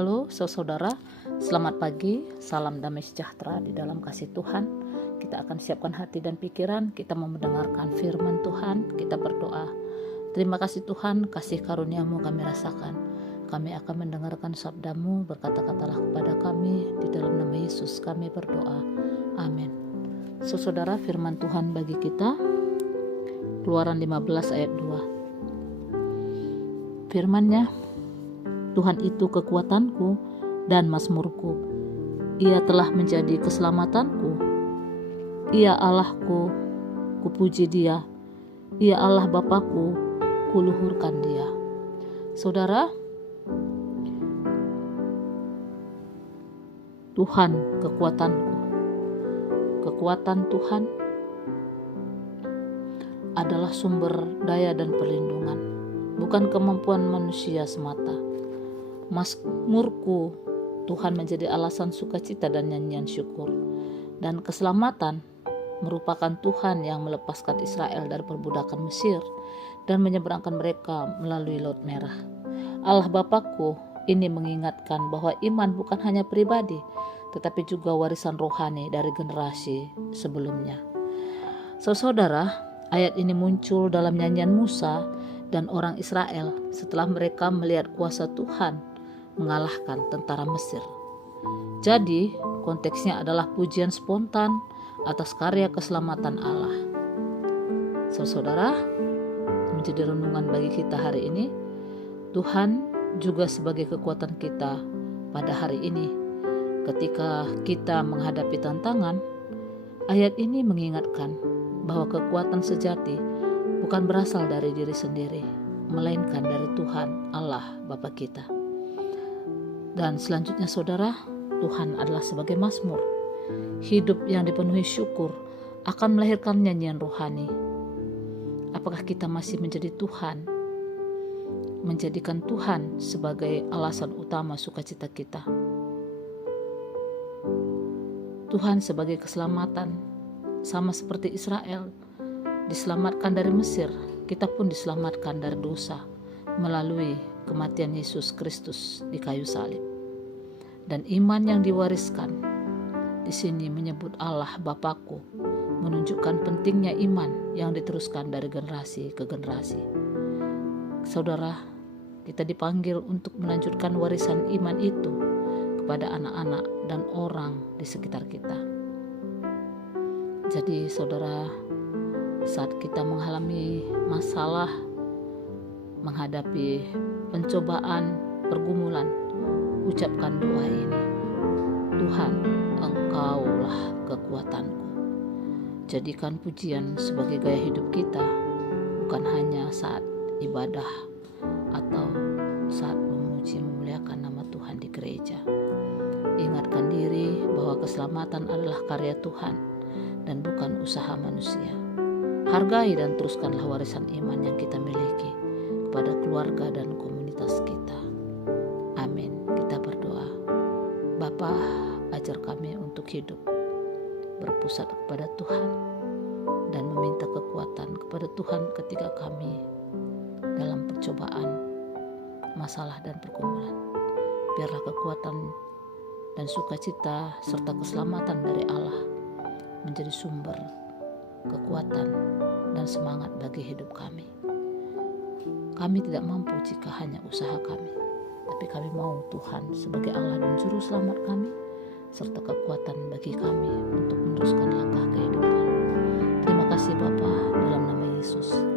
Halo saudara, selamat pagi, salam damai sejahtera di dalam kasih Tuhan. Kita akan siapkan hati dan pikiran, kita mau mendengarkan firman Tuhan, kita berdoa. Terima kasih Tuhan, kasih karunia-Mu kami rasakan. Kami akan mendengarkan sabda-Mu, berkata-katalah kepada kami, di dalam nama Yesus kami berdoa. Amin. Saudara, firman Tuhan bagi kita, Keluaran 15 ayat 2. Firman-Nya, Tuhan itu kekuatanku dan mazmurku. Ia telah menjadi keselamatanku. Ia Allahku, kupuji Dia. Ia Allah Bapakku, kuluhurkan Dia. Saudara, Tuhan kekuatanku. Kekuatan Tuhan adalah sumber daya dan perlindungan, bukan kemampuan manusia semata. Mazmurku, Tuhan menjadi alasan sukacita dan nyanyian syukur. Dan keselamatan merupakan Tuhan yang melepaskan Israel dari perbudakan Mesir dan menyeberangkan mereka melalui Laut Merah. Allah Bapakku ini mengingatkan bahwa iman bukan hanya pribadi, tetapi juga warisan rohani dari generasi sebelumnya. Saudara, ayat ini muncul dalam nyanyian Musa dan orang Israel setelah mereka melihat kuasa Tuhan mengalahkan tentara Mesir. Jadi, konteksnya adalah pujian spontan atas karya keselamatan Allah. Saudara, menjadi renungan bagi kita hari ini, Tuhan juga sebagai kekuatan kita pada hari ini. Ketika kita menghadapi tantangan, ayat ini mengingatkan bahwa kekuatan sejati bukan berasal dari diri sendiri, melainkan dari Tuhan Allah Bapa kita. Dan selanjutnya saudara, Tuhan adalah sebagai mazmur. Hidup yang dipenuhi syukur akan melahirkan nyanyian rohani. Apakah kita masih menjadikan Tuhan sebagai alasan utama sukacita kita? Tuhan sebagai keselamatan, sama seperti Israel diselamatkan dari Mesir, kita pun diselamatkan dari dosa melalui kematian Yesus Kristus di kayu salib. Dan iman yang diwariskan di sini menyebut Allah Bapakku, menunjukkan pentingnya iman yang diteruskan dari generasi ke generasi. Saudara, kita dipanggil untuk melanjutkan warisan iman itu kepada anak-anak dan orang di sekitar kita. Jadi saudara, saat kita mengalami masalah, menghadapi pencobaan, pergumulan, ucapkan doa ini. Tuhan, Engkaulah kekuatanku. Jadikan pujian sebagai gaya hidup kita, bukan hanya saat ibadah atau saat memuji memuliakan nama Tuhan di gereja. Ingatkan diri bahwa keselamatan adalah karya Tuhan dan bukan usaha manusia. Hargai dan teruskanlah warisan iman yang kita miliki kepada keluarga dan komunitas kita. Amin. Kita berdoa. Bapa, ajar kami untuk hidup berpusat kepada Tuhan dan meminta kekuatan kepada Tuhan ketika kami dalam percobaan, masalah dan pergumulan. Biarlah kekuatan dan sukacita serta keselamatan dari Allah menjadi sumber kekuatan dan semangat bagi hidup kami. Kami tidak mampu jika hanya usaha kami, tapi kami mau Tuhan sebagai Allah dan Juru Selamat kami, serta kekuatan bagi kami untuk meneruskan langkah kehidupan. Terima kasih Bapa, dalam nama Yesus.